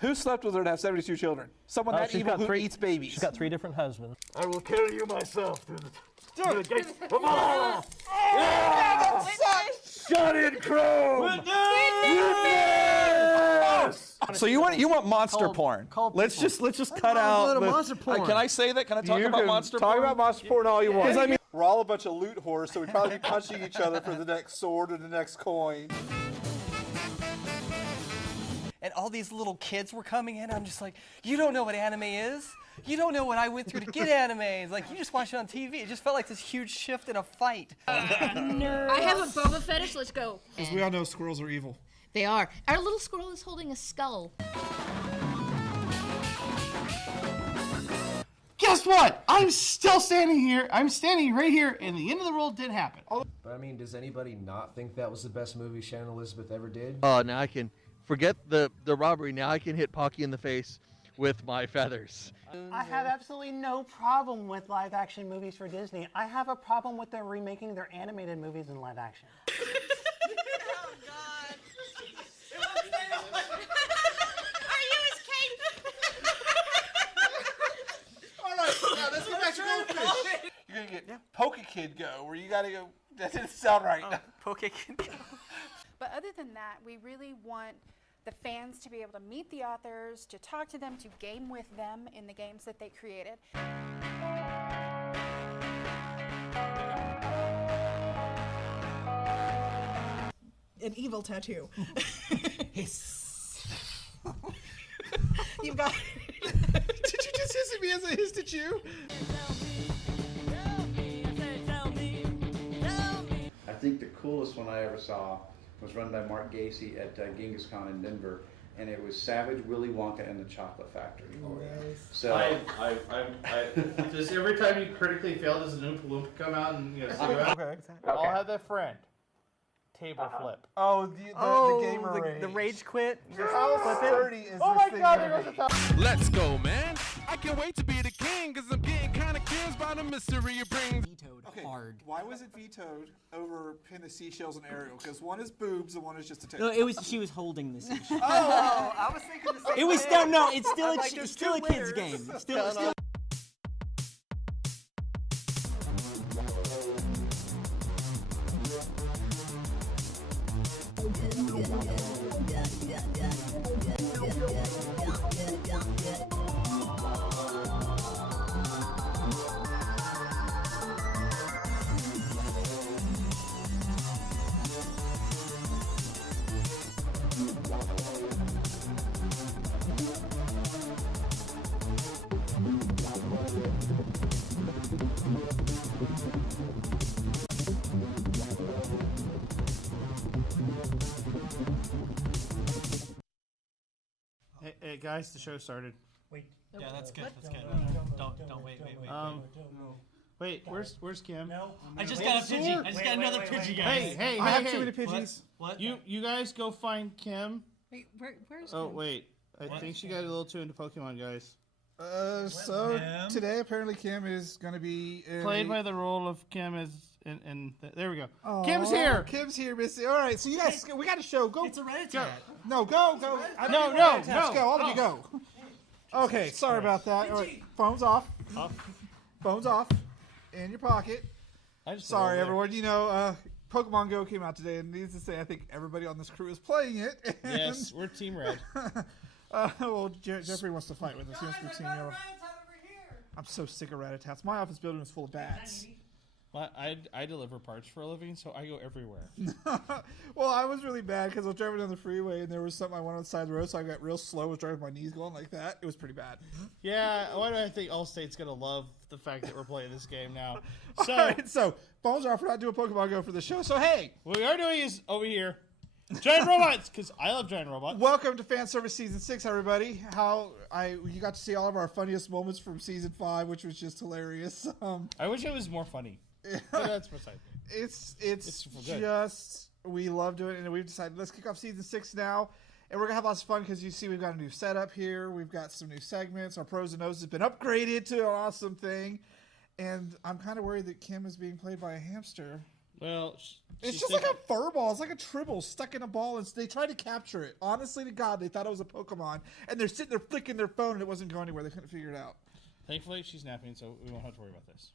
Who slept with her to have 72 children? Someone that evil who eats babies. She's got 3 different husbands. I will carry you myself through the gates of Valhalla. Yeah, that sucks. Shut in, Chrome. So you want monster porn? Let's just cut out monster porn. Can I say that? Can I talk about monster porn? Talk about monster porn all you want. Because I mean, we're all a bunch of loot whores, so we'd probably be punching each other for the next sword or the next coin. And all these little kids were coming in. I'm just like, you don't know what anime is. You don't know what I went through to get anime. It's like, you just watch it on TV. It just felt like this huge shift in a fight. No. I have a boba fetish. Let's go. Because we all know squirrels are evil. They are. Our little squirrel is holding a skull. Guess what? I'm still standing here. I'm standing right here, and the end of the world did happen. But I mean, does anybody not think that was the best movie Shannon Elizabeth ever did? Oh, now I can forget the robbery. Now I can hit Pocky in the face with my feathers. I have absolutely no problem with live action movies for Disney. I have a problem with them remaking their animated movies in live action. Oh, God. Are you his cape? All right, now let's go back to Goldfish. You're going to get Pocky Kid go, where you got to go. That didn't sound right. Pocky Kid. But other than that, we really want the fans to be able to meet the authors, to talk to them, to game with them in the games that they created. An evil tattoo. Hiss. You've got. Did you just hiss at me as I hissed at you? I think the coolest one I ever saw was run by Mark Gacy at Genghis Khan in Denver, and it was Savage Willy Wonka and the Chocolate Factory. Oh, nice. So just every time you critically fail, does an Oompa Loompa come out and see what? Okay. I'll have that friend. Table flip. Oh, the gamer rage. The rage quit. How sturdy is this thing gonna be? Let's go, man. I can't wait to be the king, because I'm getting kind of curious by the mystery it brings. Okay, why was it vetoed over Pin the Seashells and Ariel? Because one is boobs and one is just a tail. No, she was holding the seashell. Oh, I was thinking the same It was thing. no, it's still Like, it's still a kid's game. Still. Hey guys, the show started. Wait. Yeah, that's good. That's good. Don't wait. Wait, where's Kim? No. I just got a Pidgey. I just got another Pidgey, guys. Hey! I have too many Pidgeys. What? You guys go find Kim. Wait, where's Oh Kim? wait, I think she got a little too into Pokemon, guys. So today apparently Kim is going to be Played by the role of Kim as there we go. Oh, Kim's here. Kim's here, Missy. All right, so you guys, we got a show. Go. It's a Reddit. No, go. No. Let's go. All of you go. Okay, sorry about that. All right, phone's off. Phone's off. In your pocket. Sorry, everyone. You know, Pokemon Go came out today, and needless to say, I think everybody on this crew is playing it. Yes, we're Team Red. Well, Jeffrey wants to fight with us. He wants to be Team Yellow. I'm so sick of rat-a-tats. My office building is full of bats. Well, I deliver parts for a living, so I go everywhere. Well, I was really bad because I was driving down the freeway and there was something I wanted on the side of the road, so I got real slow. I was driving my knees going like that. It was pretty bad. Yeah, why do I think Allstate's going to love the fact that we're playing this game now? So, all right, so phones are off. We're not doing Pokemon Go for the show, so hey. What we are doing is over here. Giant robots, because I love giant robots. Welcome to Fanservice Season 6, everybody. You got to see all of our funniest moments from Season 5, which was just hilarious. I wish it was more funny. But that's beside me. It's just, we love doing it, and we've decided let's kick off Season 6 now. And we're going to have lots of fun because you see we've got a new setup here. We've got some new segments. Our Pros and Noses has been upgraded to an awesome thing. And I'm kind of worried that Kim is being played by a hamster. Well, it's just like a fur ball. It's like a tribble stuck in a ball, and they tried to capture it. Honestly to God, they thought it was a Pokemon, and they're sitting there flicking their phone, and it wasn't going anywhere. They couldn't figure it out. Thankfully, she's napping, so we won't have to worry about this.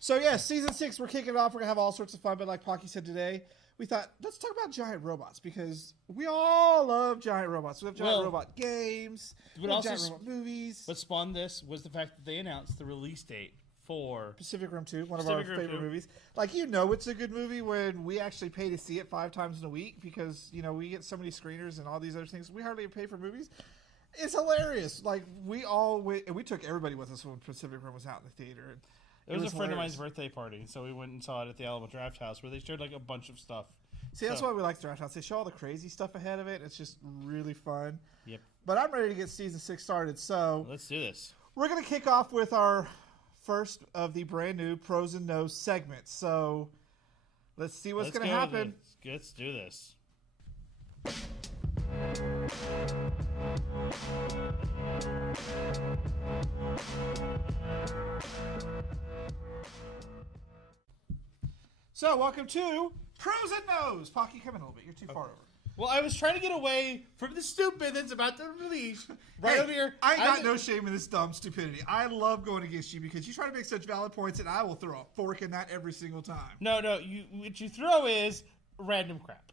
So, yeah, Season 6, we're kicking it off. We're going to have all sorts of fun, but like Pocky said today, we thought, let's talk about giant robots, because we all love giant robots. We have giant robot games, we have giant robot movies. What spawned this was the fact that they announced the release date for Pacific Rim 2, one of our favorite movies. Like, it's a good movie when we actually pay to see it 5 times in a week because, we get so many screeners and all these other things. We hardly pay for movies. It's hilarious. Like, we took everybody with us when Pacific Rim was out in the theater. It was a friend of mine's birthday party, so we went and saw it at the Alamo Draft House where they showed like a bunch of stuff. See, that's why we like Draft House. They show all the crazy stuff ahead of it. It's just really fun. Yep. But I'm ready to get Season 6 started, so... Let's do this. We're going to kick off with our first of the brand new Pros and Nos segments. So let's see what's going to happen. Let's do this. So welcome to Pros and Nos. Pocky, come in a little bit. You're too far over. Well, I was trying to get away from the stupid that's about to release over here. I got no shame in this dumb stupidity. I love going against you because you try to make such valid points, and I will throw a fork in that every single time. No, what you throw is random crap.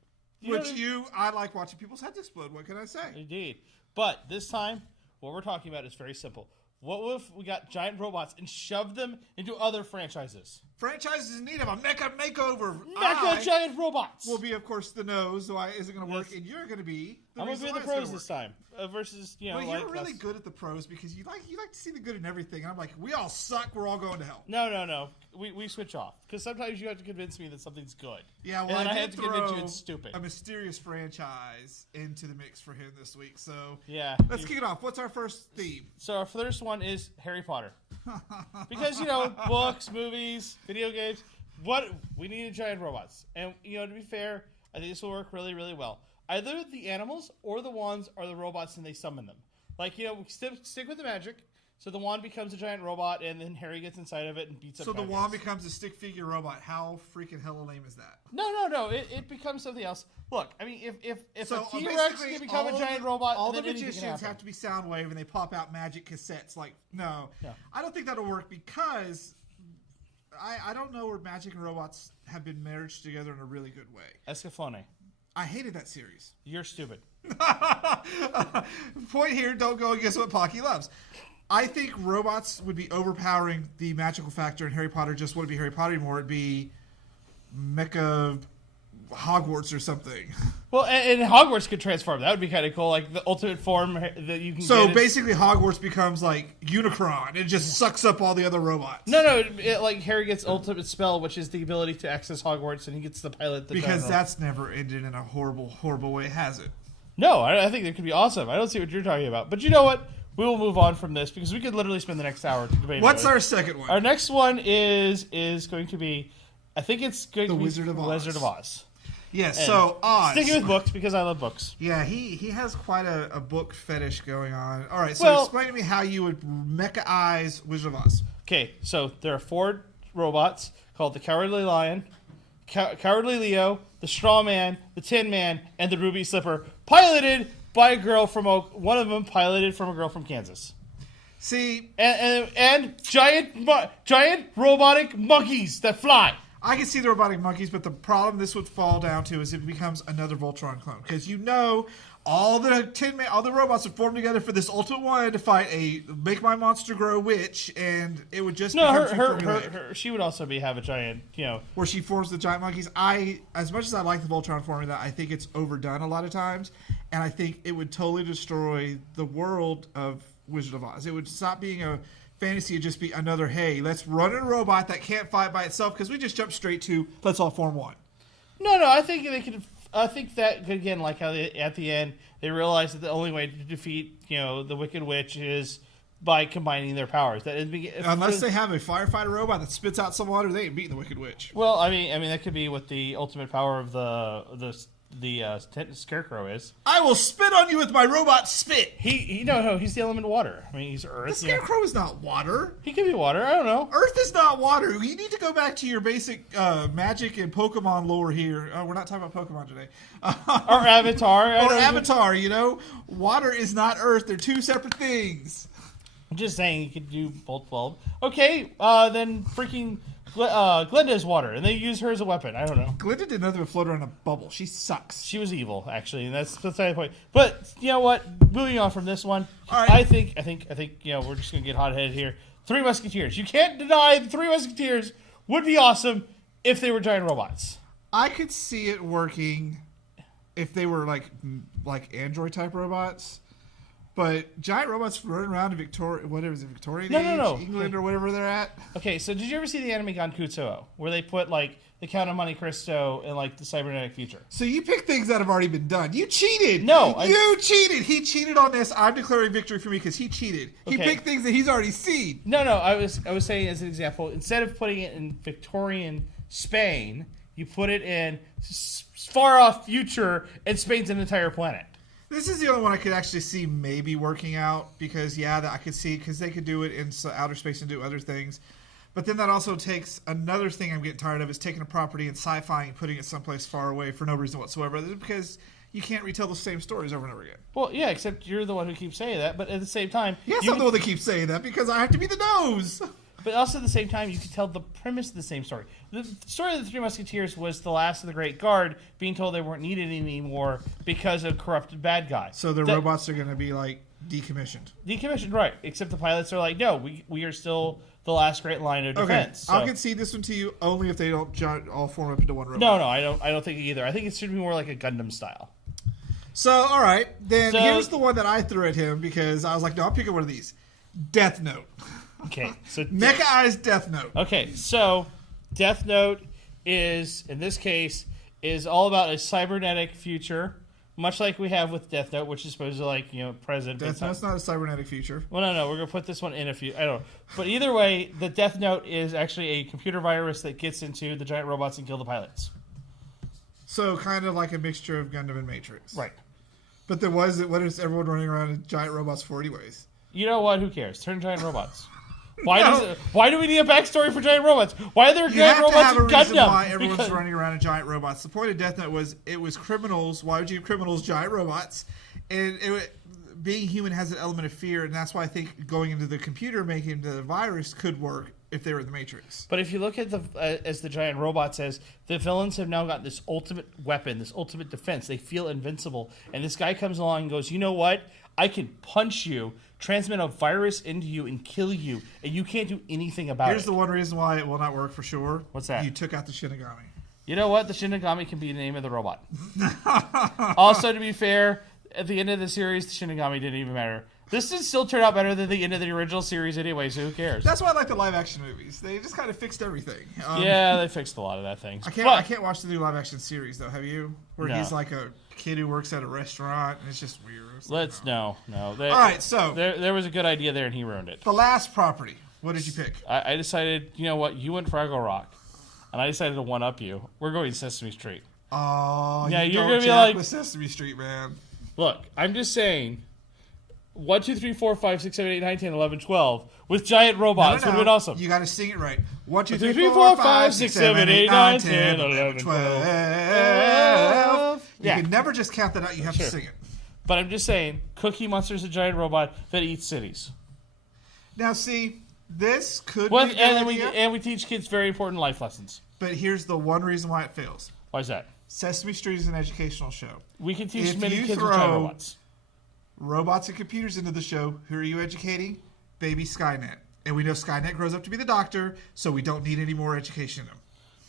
I like watching people's heads explode. What can I say? Indeed. But this time, what we're talking about is very simple. What if we got giant robots and shoved them into other franchises? Franchises in need of a mecha makeover. Mecha giant robots. Will be, of course, the nose. So isn't going to work, and you're going to be. I'm going to be the pros this time versus Well, you're really good at the pros because you like to see the good in everything. And I'm like, we all suck. We're all going to hell. No. We switch off because sometimes you have to convince me that something's good. Yeah, well, and I have to convince you it's stupid. A mysterious franchise into the mix for him this week. So yeah, let's kick it off. What's our first theme? So our first one is Harry Potter because books, movies, video games. What we needed giant robots, and to be fair, I think this will work really, really well. Either the animals or the wands are the robots, and they summon them. Like stick with the magic. So the wand becomes a giant robot, and then Harry gets inside of it and beats up. So the wand becomes a stick figure robot. How freaking hella lame is that? No. It becomes something else. Look, I mean, if so a T-Rex can become a giant robot, all then the magicians have to be Soundwave, and they pop out magic cassettes. Like, no. I don't think that'll work because I don't know where magic and robots have been merged together in a really good way. Escaflowne. I hated that series. You're stupid. Point here, don't go against what Pocky loves. I think robots would be overpowering the magical factor, and Harry Potter just wouldn't be Harry Potter anymore. It'd be Mecha Hogwarts or something. Well, and Hogwarts could transform. That would be kind of cool, like the ultimate form that you can get. So basically Hogwarts becomes like Unicron. It just sucks up all the other robots. No, like Harry gets ultimate spell, which is the ability to access Hogwarts, and he gets to pilot the because that's never ended in a horrible, horrible way, has it? No, I think it could be awesome. I don't see what you're talking about. But you know what? We will move on from this because we could literally spend the next hour debating. What's our second one? Our next one is going to be, I think it's going to be Wizard of Oz. Wizard of Oz. Yes, and so Oz. Sticking with books because I love books. Yeah, he has quite a book fetish going on. All right, so explain to me how you would mecha-ize Wizard of Oz. Okay, so there are 4 robots called the Cowardly Lion, Cowardly Leo, the Straw Man, the Tin Man, and the Ruby Slipper, piloted by a girl from one of them piloted from a girl from Kansas. See, and giant robotic monkeys that fly. I can see the robotic monkeys, but the problem this would fall down to is it becomes another Voltron clone because all the robots would form together for this ultimate one to fight a Make My Monster Grow witch, and it would just she would also have a giant, where she forms the giant monkeys. As much as I like the Voltron formula, I think it's overdone a lot of times, and I think it would totally destroy the world of Wizard of Oz. It would stop being a fantasy and just be another, hey, let's run a robot that can't fight by itself because we just jump straight to let's all form one. No, I think they could. I think that again, like how at the end they realized that the only way to defeat the Wicked Witch is by combining their powers. Unless they have a firefighter robot that spits out some water, they ain't beating the Wicked Witch. Well, I mean that could be with the ultimate power of the Scarecrow is. I will spit on you with my robot spit. No, he's the element water. I mean, he's Earth. The Scarecrow is not water. He could be water. I don't know. Earth is not water. You need to go back to your basic magic and Pokemon lore here. We're not talking about Pokemon today. Or Avatar. Avatar, Water is not Earth. They're two separate things. I'm just saying you could do both 12. Okay, then freaking Glenda is water, and they use her as a weapon. I don't know. Glenda did nothing but float around a bubble. She sucks. She was evil, actually, and that's the point. But you know what? Moving on from this one, all right. I think we're just gonna get hot-headed here. Three Musketeers. You can't deny the Three Musketeers would be awesome if they were giant robots. I could see it working if they were like android type robots. But giant robots running around in Victorian age, England or whatever they're at. Okay, so did you ever see the anime Gankutsuo, where they put like the Count of Monte Cristo in like the cybernetic future? So you pick things that have already been done. You cheated. No, you cheated. He cheated on this. I'm declaring victory for me because he cheated. He picked things that he's already seen. No. I was saying as an example, instead of putting it in Victorian Spain, you put it in far off future, and Spain's an entire planet. This is the only one I could actually see maybe working out because, that I could see because they could do it in outer space and do other things. But then that also takes another thing I'm getting tired of is taking a property and sci-fi and putting it someplace far away for no reason whatsoever. Because you can't retell the same stories over and over again. Well, yeah, except you're the one who keeps saying that. But at the same time... Yes, I'm the one that keeps saying that because I have to be the nose. But also at the same time, you can tell the premise of the same story. The story of the Three Musketeers was the last of the Great Guard being told they weren't needed anymore because of corrupted bad guys. So the robots are going to be like decommissioned. Decommissioned, right. Except the pilots are like, no, we are still the last great line of defense. Okay, I'll concede this one to you only if they don't all form up into one robot. No, I don't think either. I think it should be more like a Gundam style. So, all right. Then here's the one that I threw at him because I was like, no, I'm picking one of these. Death Note. Okay, so Mecha Eyes Death Note. Okay, so Death Note is, in this case, is all about a cybernetic future, much like we have with Death Note, which is supposed to present. Death Note's not a cybernetic future. Well, no, we're gonna put this one in a few. I don't know, but either way, the Death Note is actually a computer virus that gets into the giant robots and kill the pilots. So kind of like a mixture of Gundam and Matrix, right? But then what is everyone running around in giant robots for anyways? You know what? Who cares? Turn giant robots. Why do we need a backstory for giant robots? Why are there giant robots in Gundam? You have to have a reason why everyone's running around in giant robots. The point of Death Note was it was criminals. Why would you give criminals giant robots? And being human has an element of fear, and that's why I think going into the computer, making the virus could work if they were in the Matrix. But if you look at as the giant robots as the villains have now got this ultimate weapon, this ultimate defense. They feel invincible, and this guy comes along and goes, you know what? I can punch you, transmit a virus into you, and kill you, and you can't do anything about it. Here's the one reason why it will not work for sure. What's that? You took out the Shinigami. You know what? The Shinigami can be the name of the robot. Also, to be fair, at the end of the series, the Shinigami didn't even matter. This did still turn out better than the end of the original series anyway, so who cares? That's why I like the live-action movies. They just kind of fixed everything. Yeah, they fixed a lot of that things. I can't watch the new live-action series, though. Have you? Where No. he's like a kid who works at a restaurant, and it's just weird. No. All right, so there was a good idea there, and he ruined it. The last property. What did you pick? I decided, you know what? You went Fraggle Rock, and I decided to one-up you. We're going Sesame Street. Oh, yeah, you're gonna be jack like with Sesame Street, man. Look, I'm just saying. 1, 2, 3, 4, 5, 6, 7, 8, 9, 10, 11, 12 with giant robots would have been awesome. You got to sing it right. 1, 2, 3, 3, 4, 5, 6, 7, 8, 9, 10, 11, 12. You can never just count that out. You have to sing it. But I'm just saying, Cookie Monster is a giant robot that eats cities. Now, see, this could be a good idea. And we teach kids very important life lessons. But here's the one reason why it fails. Why is that? Sesame Street is an educational show. We can teach many kids with giant robots. Robots and computers into the show. Who are you educating? Baby Skynet. And we know Skynet grows up to be the doctor, so we don't need any more education in them.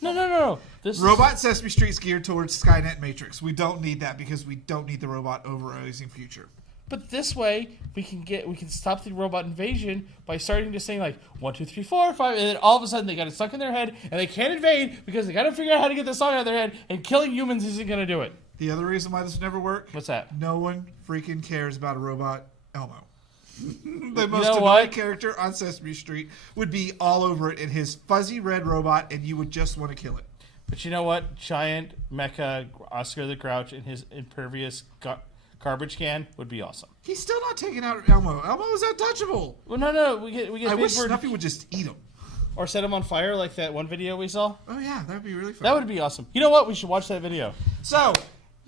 No. Robot Sesame Street's geared towards Skynet Matrix. We don't need that because we don't need the robot overrising future. But this way, we can stop the robot invasion by starting to saying like 1, 2, 3, 4, 5, and then all of a sudden they got it stuck in their head and they can't invade because they got to figure out how to get the song out of their head, and killing humans isn't going to do it. The other reason why this would never work? What's that? No one freaking cares about a robot, Elmo. The most annoying character on Sesame Street would be all over it in his fuzzy red robot, and you would just want to kill it. But you know what? Giant mecha Oscar the Grouch in his impervious garbage can would be awesome. He's still not taking out Elmo. Elmo is untouchable. Well, no. We get I Big wish Bird Snuffy would just eat him. or set him on fire like that one video we saw. Oh yeah, that would be really fun. That would be awesome. You know what? We should watch that video. So,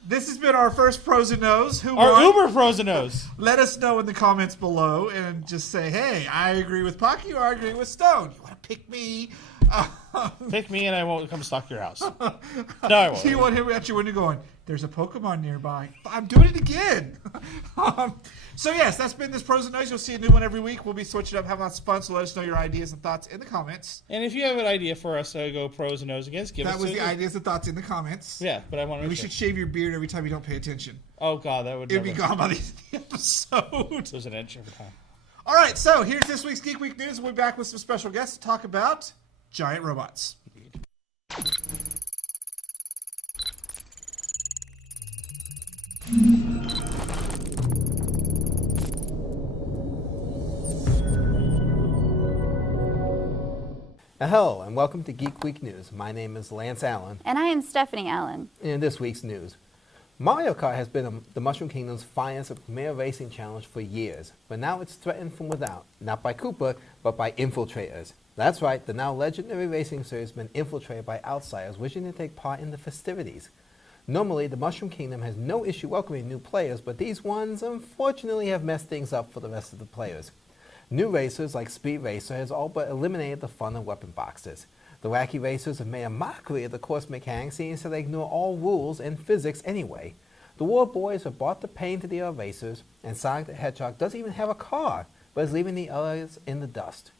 this has been our first Pros and Nos. Who Our won? Uber Pros and Nos. Let us know in the comments below and just say, hey, I agree with Pocky or I agree with Stone. You want to pick me? Pick me and I won't come stalk your house. No, I won't. You want him at your window going, there's a Pokemon nearby. I'm doing it again. So yes, that's been this Pros and Nos. You'll see a new one every week. We'll be switching up, having lots of fun. So let us know your ideas and thoughts in the comments. And if you have an idea for us to go Pros and Nos against, give us That was the ideas and thoughts in the comments. Yeah, but I want to. We should shave your beard every time you don't pay attention. Oh God, that would. It'd be gone by the episode. There's an inch every time. All right, so here's this week's Geek Week News. We'll be back with some special guests to talk about giant robots. Hello, and welcome to Geek Week News. My name is Lance Allen. And I am Stephanie Allen. In this week's news, Mario Kart has been the Mushroom Kingdom's finest premier racing challenge for years, but now it's threatened from without, not by Koopa, but by infiltrators. That's right, the now legendary racing series has been infiltrated by outsiders wishing to take part in the festivities. Normally, the Mushroom Kingdom has no issue welcoming new players, but these ones unfortunately have messed things up for the rest of the players. New racers like Speed Racer has all but eliminated the fun of weapon boxes. The wacky racers have made a mockery of the course mechanics, seeing so they ignore all rules and physics anyway. The War Boys have brought the pain to the other racers, and Sonic the Hedgehog doesn't even have a car, but is leaving the others in the dust.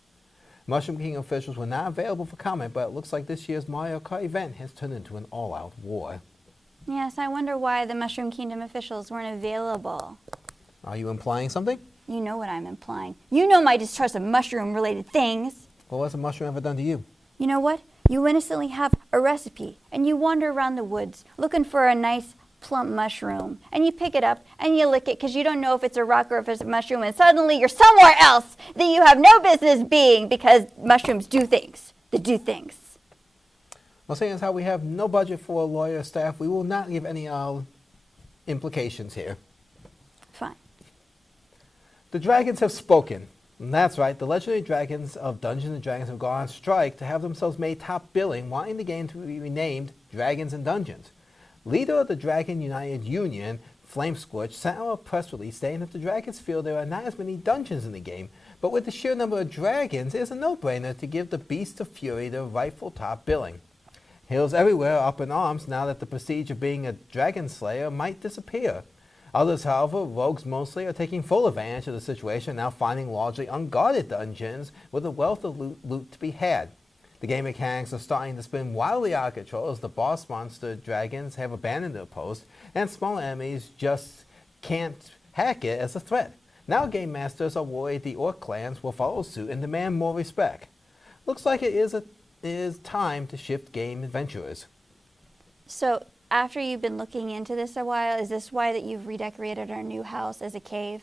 Mushroom Kingdom officials were not available for comment, but it looks like this year's Mario Kart event has turned into an all-out war. Yes, I wonder why the Mushroom Kingdom officials weren't available. Are you implying something? You know what I'm implying. You know my distrust of mushroom-related things. Well, what's a mushroom ever done to you? You know what? You innocently have a recipe, and you wander around the woods looking for a nice, plump mushroom. And you pick it up, and you lick it because you don't know if it's a rock or if it's a mushroom, and suddenly you're somewhere else that you have no business being because mushrooms do things. They do things. Well, seeing as how we have no budget for a lawyer staff, we will not give any implications here. Fine. The dragons have spoken. And that's right, the legendary dragons of Dungeons & Dragons have gone on strike to have themselves made top billing, wanting the game to be renamed Dragons and Dungeons. Leader of the Dragon United Union, Flamescorch, sent out a press release stating that the dragons feel there are not as many dungeons in the game, but with the sheer number of dragons, it is a no-brainer to give the Beast of Fury their rightful top billing. Hills everywhere are up in arms now that the prestige of being a dragon slayer might disappear. Others, however, rogues mostly, are taking full advantage of the situation, now finding largely unguarded dungeons with a wealth of loot to be had. The game mechanics are starting to spin wildly out of control as the boss monster dragons have abandoned their post, and small enemies just can't hack it as a threat. Now game masters are worried the orc clans will follow suit and demand more respect. Looks like it is time to shift game adventurers. So, after you've been looking into this a while, is this why that you've redecorated our new house as a cave?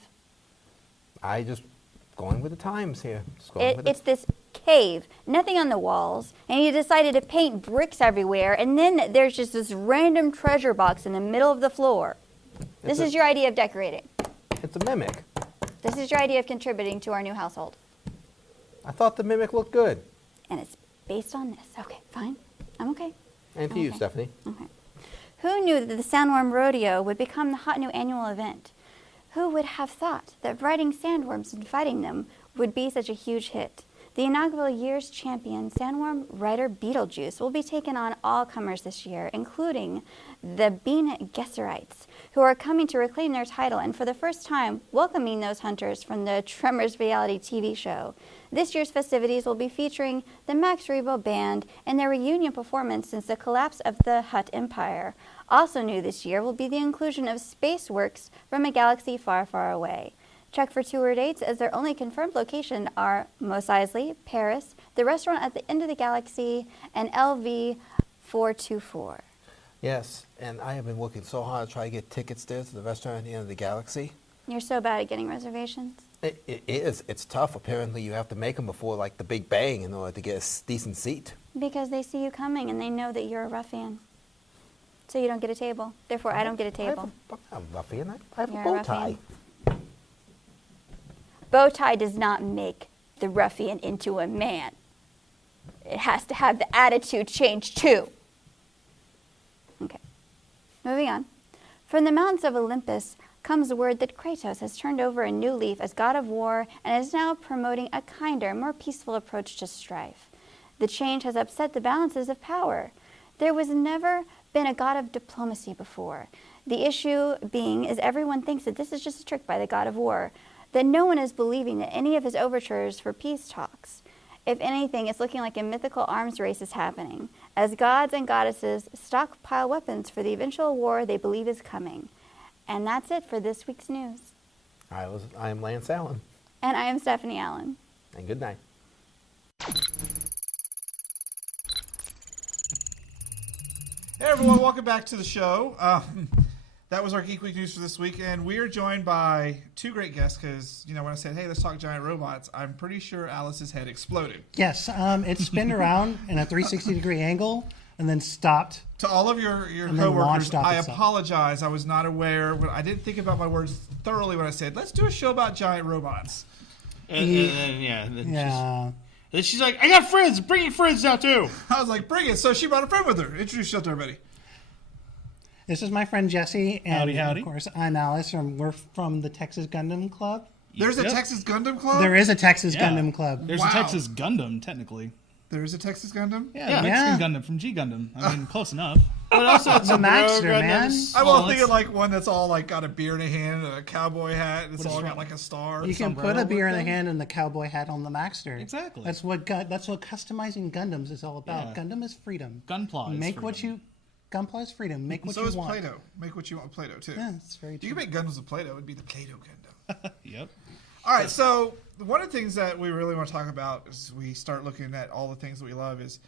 I just going with the times here. It's this cave, nothing on the walls, and you decided to paint bricks everywhere, and then there's just this random treasure box in the middle of the floor. This is your idea of decorating. It's a mimic. This is your idea of contributing to our new household. I thought the mimic looked good. And it's based on this. Okay, fine. I'm okay. And to you, Stephanie. Okay. Who knew that the Sandworm Rodeo would become the hot new annual event? Who would have thought that riding sandworms and fighting them would be such a huge hit? The inaugural year's champion, Sandworm Rider Beetlejuice, will be taking on all comers this year, including the Bean Gesserites, who are coming to reclaim their title and for the first time welcoming those hunters from the Tremors reality TV show. This year's festivities will be featuring the Max Rebo Band and their reunion performance since the collapse of the Hutt Empire. Also new this year will be the inclusion of Spaceworks from a galaxy far, far away. Check for tour dates as their only confirmed location are Mos Eisley, Paris, the restaurant at the end of the galaxy, and LV 424. Yes, and I have been working so hard to try to get tickets there to the restaurant at the end of the galaxy. You're so bad at getting reservations? It is. It's tough. Apparently you have to make them before like the Big Bang in order to get a decent seat. Because they see you coming and they know that you're a ruffian. So you don't get a table. Therefore, I don't get a table. I'm a ruffian. I have You're a a bow ruffian. tie. Bow tie does not make the ruffian into a man. It has to have the attitude change too. Okay. Moving on. From the mountains of Olympus comes word that Kratos has turned over a new leaf as god of war and is now promoting a kinder, more peaceful approach to strife. The change has upset the balances of power. There was never been a god of diplomacy before. The issue being is everyone thinks that this is just a trick by the god of war, that no one is believing that any of his overtures for peace talks. If anything, it's looking like a mythical arms race is happening, as gods and goddesses stockpile weapons for the eventual war they believe is coming. And that's it for this week's news. I am Lance Allen. And I am Stephanie Allen. And good night. Hey everyone, welcome back to the show. That was our Geek Week news for this week, and we are joined by two great guests because, when I said, hey, let's talk giant robots, I'm pretty sure Alice's head exploded. Yes, it spun around in a 360-degree angle and then stopped. To all of your coworkers, I apologize. I was not aware, but I didn't think about my words thoroughly when I said, let's do a show about giant robots. And then she's like, I got friends. Bring your friends now, too. I was like, bring it. So she brought a friend with her. Introduce yourself to everybody. This is my friend Jesse, and howdy. of course I'm Alice. We're from the Texas Gundam Club. There's a Texas Gundam Club? There is a Texas Gundam Club. There's a Texas Gundam, technically. There is a Texas Gundam? Yeah, Mexican Gundam from G Gundam. I mean, close enough. But also, it's a Maxter, man. I was thinking like one that's all like got a beer in a hand and a cowboy hat. It's all got like a star. You can put a beer in the hand and the cowboy hat on the Maxter. Exactly. That's what customizing Gundams is all about. Yeah. Gundam is freedom. Gunpla is Make what you. Gunpla is freedom. Make what you want. So is Play-Doh. Make what you want with Play-Doh too. Yeah, that's very true. You can make Gundams with Play-Doh. It'd be the Play-Doh Gundam. Yep. All right, so one of the things that we really want to talk about as we start looking at all the things that we love is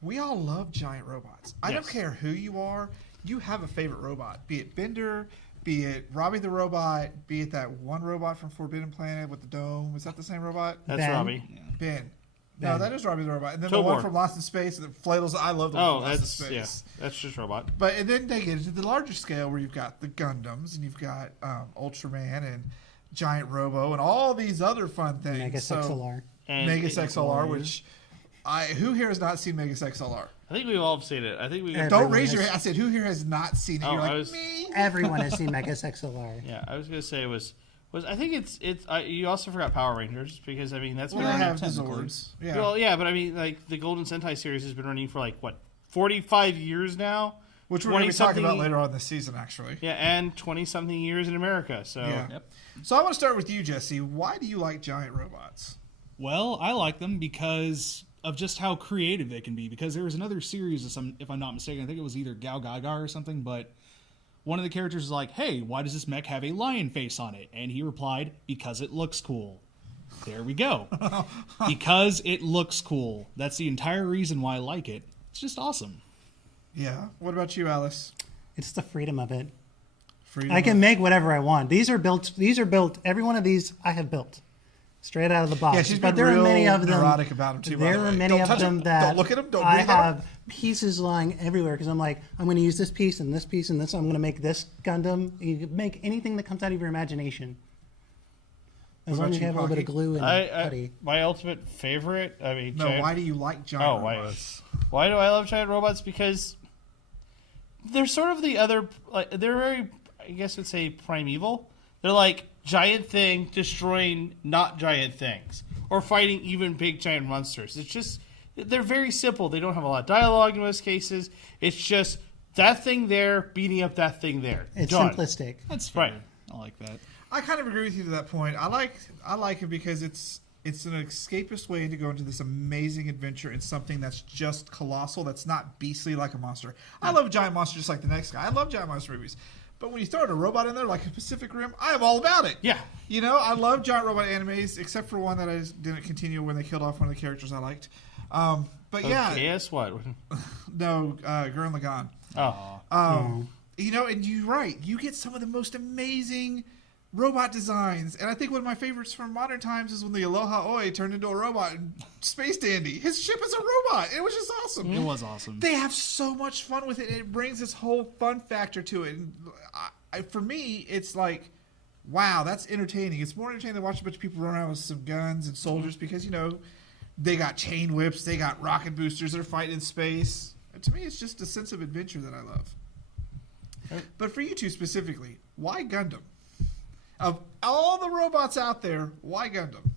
we all love giant robots. I don't care who you are. You have a favorite robot, be it Bender, be it Robbie the Robot, be it that one robot from Forbidden Planet with the dome. Was that the same robot? That's Ben. Robbie. Yeah. Ben. No, that is Robbie the Robot. And then the Tobor. one from Lost in Space, the flails. I love the one from Lost in that's Space. That's just robot. But and then they get into the larger scale where you've got the Gundams and you've got Ultraman and Giant Robo and all these other fun things. Megas XLR. Megas XLR, which who here has not seen Megas XLR? I think we've all seen it. I think we don't raise your hand. I said, who here has not seen it? Oh, You're like, me. Everyone has seen Megas XLR. Yeah, I was gonna say it was I think it's you also forgot Power Rangers because I mean that's well, been they running have the Zords. Yeah. Well, yeah, but I mean like the Golden Sentai series has been running for like what 45 years now, which we're going to be talking about later on this season, actually. Yeah, and 20-something years in America. So yeah. So I want to start with you, Jesse. Why do you like giant robots? Well, I like them because of just how creative they can be. Because there was another series of some, if I'm not mistaken, I think it was either Gal Gaga or something, but one of the characters was like, hey, why does this mech have a lion face on it? And he replied, because it looks cool. There we go. Because it looks cool. That's the entire reason why I like it. It's just awesome. Yeah. What about you, Alice? It's the freedom of it. Freedom I can make whatever I want. These are built. Every one of these I have built. Straight out of the box. Yeah, she's but been there real are many of them. neurotic about them too. There are many of them that don't look at them. Don't I breathe on have pieces lying everywhere because I'm like, I'm going to use this piece and this piece and this. I'm going to make this Gundam. You can make anything that comes out of your imagination, as long as you have a little bit of glue and putty. My ultimate favorite. I mean, no. Why do you like giant robots? Why do I love giant robots? Because they're sort of the other. Like, they're very, I guess, I'd say primeval. They're like giant thing destroying not giant things or fighting even big giant monsters. It's just they're very simple. They don't have a lot of dialogue in most cases. It's just that thing there beating up that thing there. It's Done. simplistic. That's fair. Right. I like that. I kind of agree with you to that point. I like it because it's an escapist way to go into this amazing adventure in something that's just colossal, that's not beastly like a monster. I love giant monsters just like the next guy. I love giant monster movies. But when you throw a robot in there like a Pacific Rim, I am all about it. Yeah. You know, I love giant robot animes, except for one that I just didn't continue when they killed off one of the characters I liked. But yeah. Guess what? No, Gurren Lagann. Oh. You know, and you're right. You get some of the most amazing robot designs. And I think one of my favorites from modern times is when the Aloha Oi turned into a robot in Space Dandy. His ship is a robot. It was just awesome. It was awesome. They have so much fun with it. It brings this whole fun factor to it. And for me, it's like, wow, that's entertaining. It's more entertaining than watching a bunch of people run around with some guns and soldiers because, you know, they got chain whips, they got rocket boosters, they're fighting in space. And to me, it's just a sense of adventure that I love. But for you two specifically, why Gundam? Of all the robots out there, why Gundam?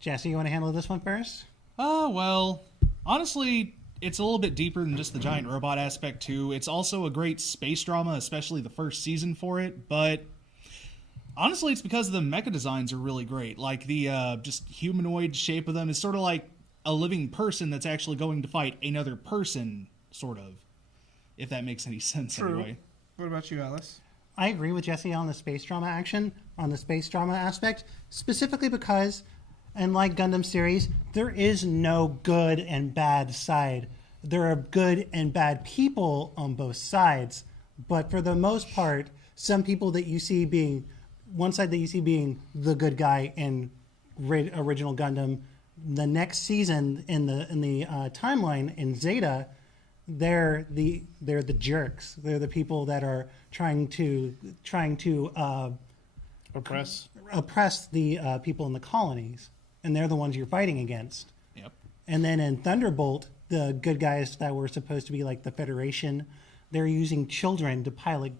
Jesse, you want to handle this one first? Oh, well, honestly, it's a little bit deeper than just the giant robot aspect, too. It's also a great space drama, especially the first season for it, but honestly, it's because the mecha designs are really great. Like, the just humanoid shape of them is sort of like a living person that's actually going to fight another person, sort of, if that makes any sense. True. Anyway. What about you, Alice? I agree with Jesse on the space drama on the space drama aspect, specifically because, unlike Gundam series, there is no good and bad side. There are good and bad people on both sides, but for the most part, some people that you see being, one side that you see being the good guy in original Gundam, the next season in the timeline in Zeta, they're the jerks. They're the people that are trying to oppress the people in the colonies, and they're the ones you're fighting against. Yep. And then in Thunderbolt, the good guys that were supposed to be like the Federation, they're using children to pilot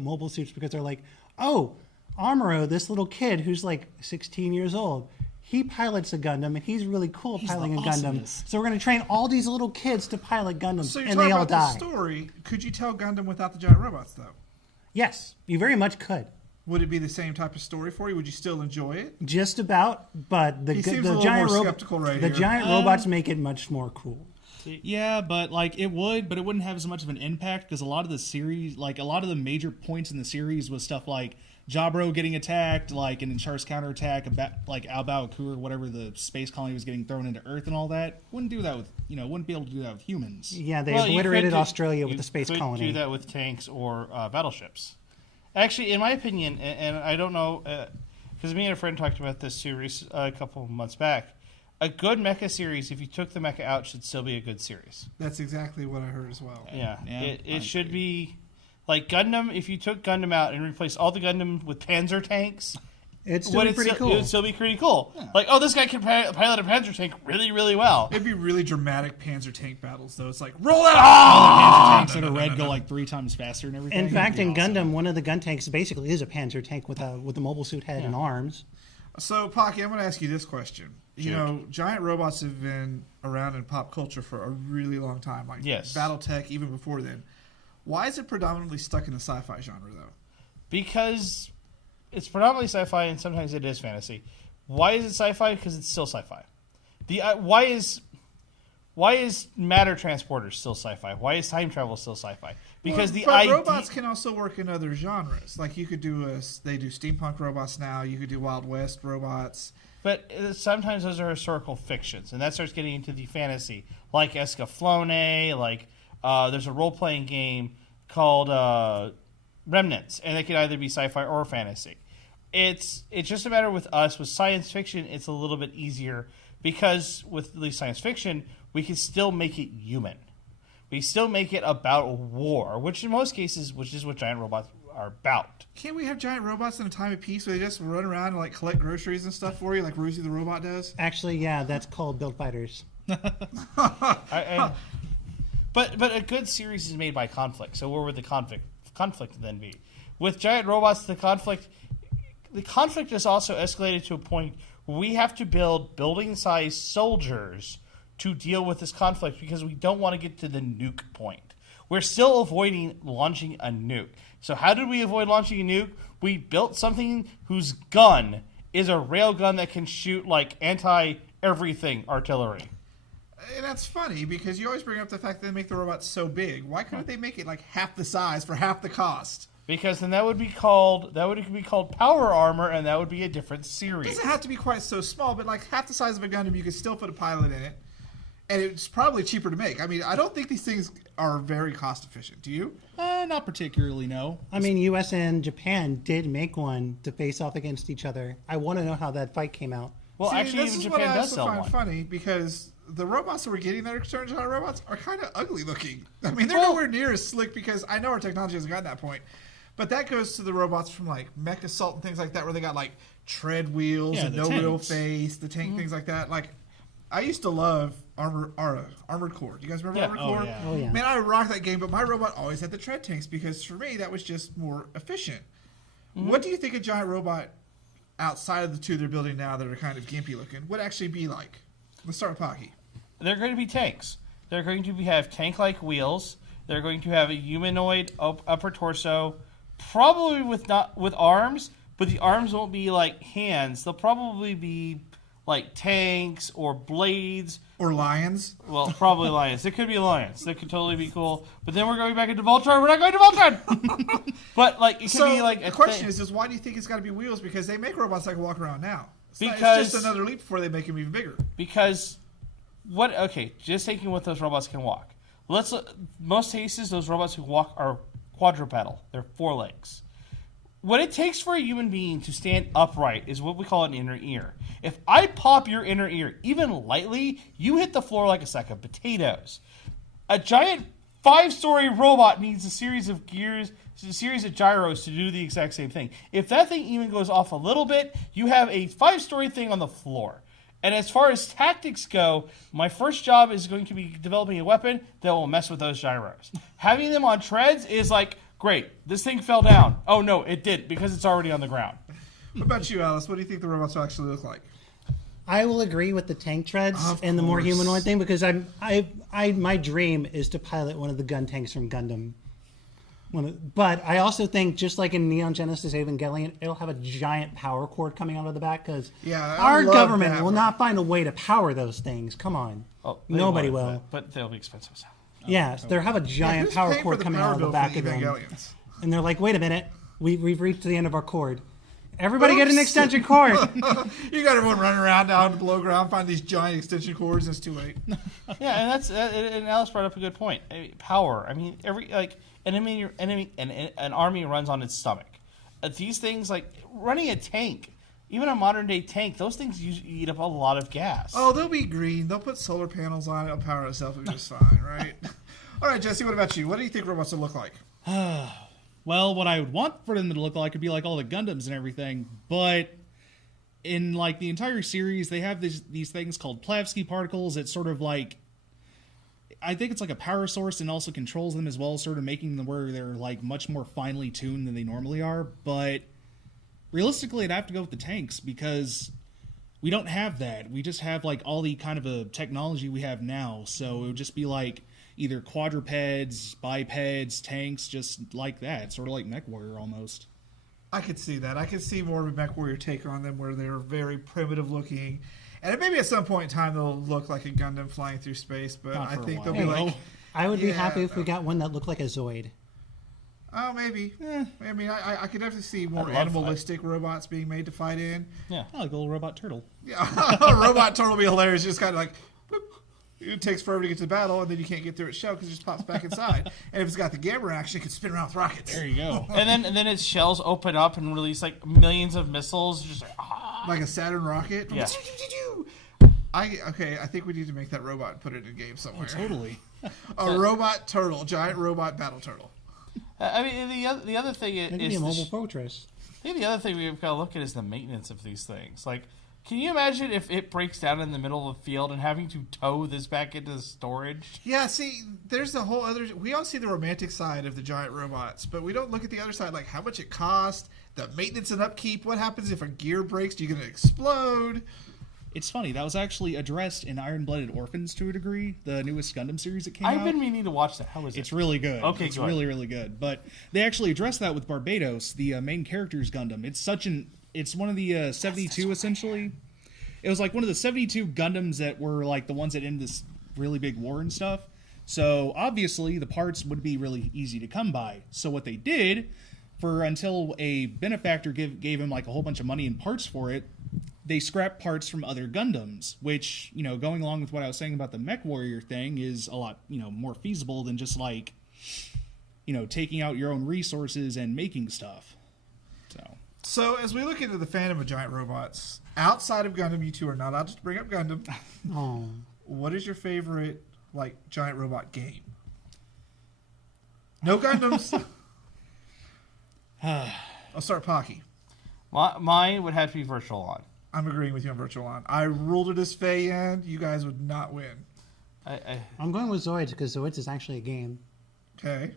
mobile suits because they're like, oh, Amuro, this little kid who's like 16 years old, he pilots a Gundam, and he's really cool at piloting a Gundam. So we're going to train all these little kids to pilot Gundams, So you're and talking they all about die. the story. Could you tell Gundam without the giant robots, though? Yes, you very much could. Would it be the same type of story for you? Would you still enjoy it? Just about, but the He seems a little giant more skeptical right the here. giant robots make it much more cool. Yeah, but like it would, but it wouldn't have as much of an impact because a lot of the series, like a lot of the major points in the series was stuff like Jabro getting attacked, like an Inchar's counterattack, like Albaoku or whatever the space colony was getting thrown into Earth and all that. Wouldn't do that with, wouldn't be able to do that with humans. Yeah, they obliterated Australia with the space colony. You could do that with tanks or battleships. Actually, in my opinion, and I don't know, because me and a friend talked about this series a couple of months back, a good mecha series, if you took the mecha out, should still be a good series. That's exactly what I heard as well. Yeah, it should be like Gundam. If you took Gundam out and replaced all the Gundam with Panzer tanks, it'd still be pretty cool. It would still be pretty cool. Yeah. Like, oh, this guy can pilot a Panzer tank really, really well. It'd be really dramatic Panzer tank battles, though. It's like, roll out! All the Panzer tanks that are red go like 3 times faster and everything. In fact, in Gundam, one of the gun tanks basically is a Panzer tank with a mobile suit head and arms. So, Pocky, I'm going to ask you this question. You know, giant robots have been around in pop culture for a really long time. Like BattleTech, even before then. Why is it predominantly stuck in the sci-fi genre, though? Because it's predominantly sci-fi, and sometimes it is fantasy. Why is it sci-fi? Because it's still sci-fi. Why is matter transporter still sci-fi? Why is time travel still sci-fi? Because but robots can also work in other genres. Like you could do they do steampunk robots now. You could do Wild West robots. But sometimes those are historical fictions, and that starts getting into the fantasy, like Escaflowne, like there's a role-playing game called Remnants, and they can either be sci-fi or fantasy. It's just a matter with us. With science fiction, it's a little bit easier because with at least science fiction, we can still make it human. We still make it about war, which in most cases, which is what giant robots are about. Can't we have giant robots in a time of peace where they just run around and like collect groceries and stuff for you, like Rosie the robot does? Actually, yeah, that's called Build Fighters. But a good series is made by conflict. So where would the conflict then be? With giant robots, the conflict is also escalated to a point where we have to build building-sized soldiers to deal with this conflict because we don't want to get to the nuke point. We're still avoiding launching a nuke. So how did we avoid launching a nuke? We built something whose gun is a railgun that can shoot like anti-everything artillery. And that's funny because you always bring up the fact that they make the robots so big. Why couldn't they make it like half the size for half the cost? Because then that would be called power armor, and that would be a different series. It doesn't have to be quite so small, but like half the size of a Gundam, you could still put a pilot in it. and it's probably cheaper to make. I mean, I don't think these things are very cost efficient. Do you? Not particularly, no. I mean, U.S. and Japan did make one to face off against each other. I want to know how that fight came out. Well, See, actually, this even is Japan what I does also sell find one. funny because the robots that we're getting that are turned giant robots are kind of ugly looking. I mean, they're nowhere near as slick because I know our technology hasn't gotten to that point. But that goes to the robots from like Mech Assault and things like that, where they got like tread wheels and no real face, the tank, things like that. Like, I used to love Armored Core. Do you guys remember Armored Core? Oh, yeah. Man, I rocked that game, but my robot always had the tread tanks because for me that was just more efficient. What do you think a giant robot outside of the two they're building now that are kind of gimpy looking would actually be like? Let's start with Pocky. They're going to be tanks. They're going to have tank-like wheels. They're going to have a humanoid upper torso, probably with arms, but the arms won't be like hands. They'll probably be like tanks or blades. Or lions. Well, probably lions. It could be lions. That could totally be cool. But then we're going back into Voltron. We're not going to Voltron. But like it could be like the question is why do you think it's got to be wheels? Because they make robots that can walk around now. It's just another leap before they make them even bigger. Because just thinking what those robots can walk. Most cases those robots who walk are quadrupedal. They're 4 legs. What it takes for a human being to stand upright is what we call an inner ear. If I pop your inner ear even lightly, you hit the floor like a sack of potatoes. A giant 5-story robot needs a series of gears, a series of gyros to do the exact same thing. If that thing even goes off a little bit, you have a 5-story thing on the floor. And as far as tactics go, my first job is going to be developing a weapon that will mess with those gyros. Having them on treads is like, great, this thing fell down. Oh no, it did because it's already on the ground. What about you, Alice? What do you think the robots will actually look like? I will agree with the tank treads and the more humanoid thing because my dream is to pilot one of the gun tanks from Gundam. But I also think, just like in Neon Genesis Evangelion, it'll have a giant power cord coming out of the back because our government will not find a way to power those things. Come on. Oh, nobody will. But they'll be expensive. Yes, they'll have a giant power cord coming out of the back of them. And they're like, wait a minute, we've reached the end of our cord. Everybody get an extension cord. You got everyone running around down below ground, find these giant extension cords, and it's too late. Yeah, and Alice brought up a good point. Power. I mean, an army runs on its stomach. These things, like running a tank, even a modern day tank, those things eat up a lot of gas. Oh, they'll be green. They'll put solar panels on it. It'll power itself. It'll be just fine, right? All right, Jesse, what about you? What do you think robots will look like? Well, what I would want for them to look like would be like all the Gundams and everything, but in like the entire series, they have these things called Plavsky particles. It's sort of like, I think it's like a power source and also controls them as well, sort of making them where they're like much more finely tuned than they normally are. But realistically, I'd have to go with the tanks because we don't have that. We just have like all the kind of a technology we have now. So it would just be like either quadrupeds, bipeds, tanks, just like that. Sort of like MechWarrior almost. I could see that. I could see more of a MechWarrior take on them where they're very primitive looking. And maybe at some point in time they'll look like a Gundam flying through space, but I think they'll be like... I would be happy if we got one that looked like a Zoid. Oh, maybe. I mean, I could definitely see more animalistic robots being made to fight in. Yeah, I like a little robot turtle. Yeah, a robot turtle would be hilarious. Just kind of like... It takes forever to get to the battle, and then you can't get through its shell because it just pops back inside. And if it's got the gamma action, it can spin around with rockets. There you go. and then its shells open up and release like millions of missiles, just like a Saturn rocket. Yeah. I think we need to make that robot and put it in a game somewhere. Oh, totally. A robot turtle, giant robot battle turtle. I mean, the other thing is be a mobile fortress. I think the other thing we've got to look at is the maintenance of these things. Like, can you imagine if it breaks down in the middle of the field and having to tow this back into storage? Yeah, see, there's the whole other... We all see the romantic side of the giant robots, but we don't look at the other side, like how much it costs, the maintenance and upkeep. What happens if a gear breaks? Do you going to explode? It's funny, that was actually addressed in Iron-Blooded Orphans to a degree, the newest Gundam series that came out. I've been meaning to watch that. How is it? It's really good. Okay, it's really, really good. But they actually addressed that with Barbados, the main character's Gundam. It's one of the 72, essentially. It was like one of the 72 Gundams that were like the ones that ended this really big war and stuff. So obviously the parts would be really easy to come by. So what they did, until a benefactor gave him like a whole bunch of money and parts for it, they scrap parts from other Gundams, which, you know, going along with what I was saying about the Mech Warrior thing is a lot, you know, more feasible than just like, you know, taking out your own resources and making stuff. So as we look into the fandom of giant robots, outside of Gundam, you two are not allowed to bring up Gundam. Oh. What is your favorite, like, giant robot game? No Gundams. I'll start Pocky. Mine would have to be Virtual On. I'm agreeing with you on Virtual On. I ruled it as Fey End. You guys would not win. I'm going with Zoids because Zoids is actually a game. Okay.